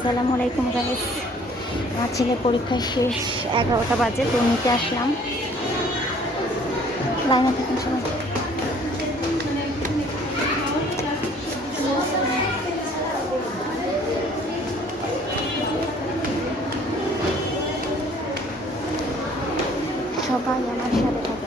আসসালামু আলাইকুম গাইস। আমার ছেলের পরীক্ষা শেষ, 11টা বাজে, তো নিতে আসলাম। লাইনে থাকুন সবাই। সবাই আমার সাথে থাকে।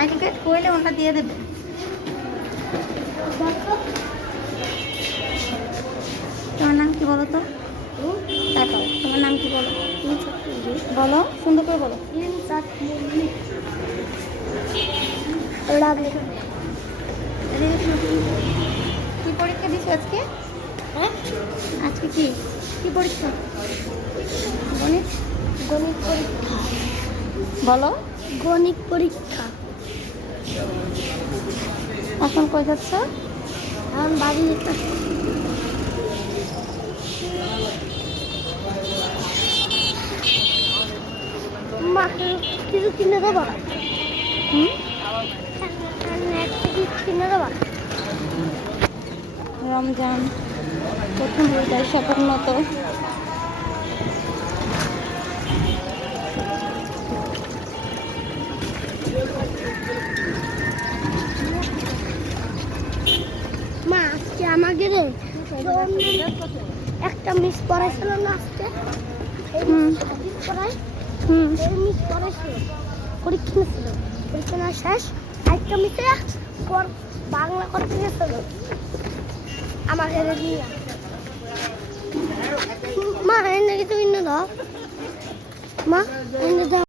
আইডি কার্ড করলে ওটা দিয়ে দেবে। তোমার নাম কি বলো তো? তাকাও, তোমার নাম কি বলো? বলো, সুন্দর করে বলো। কি পরীক্ষা দিছো আজকে? আজকে কি কি পরীক্ষা? গণিত। গণিত পরীক্ষা বলো। গণিত পরীক্ষা। এখন কই যাচ্ছ? এখন বাড়ি যেতে। মাকে কিছু কিনে দেবা? কিনে দেবা? রমজান প্রথম রোজার শপথ মতো মা আজকে আমাকে একটা মিস পড়াইছিল না আজকে। মিস পড়াইছিল, পরীক্ষা ছিল, পরীক্ষা না শেষ একটা মিসে বাংলা করতে গেছিল আমাকে নিয়ে। মা এনে কিছু কিনে দাও, মা এনে দাও।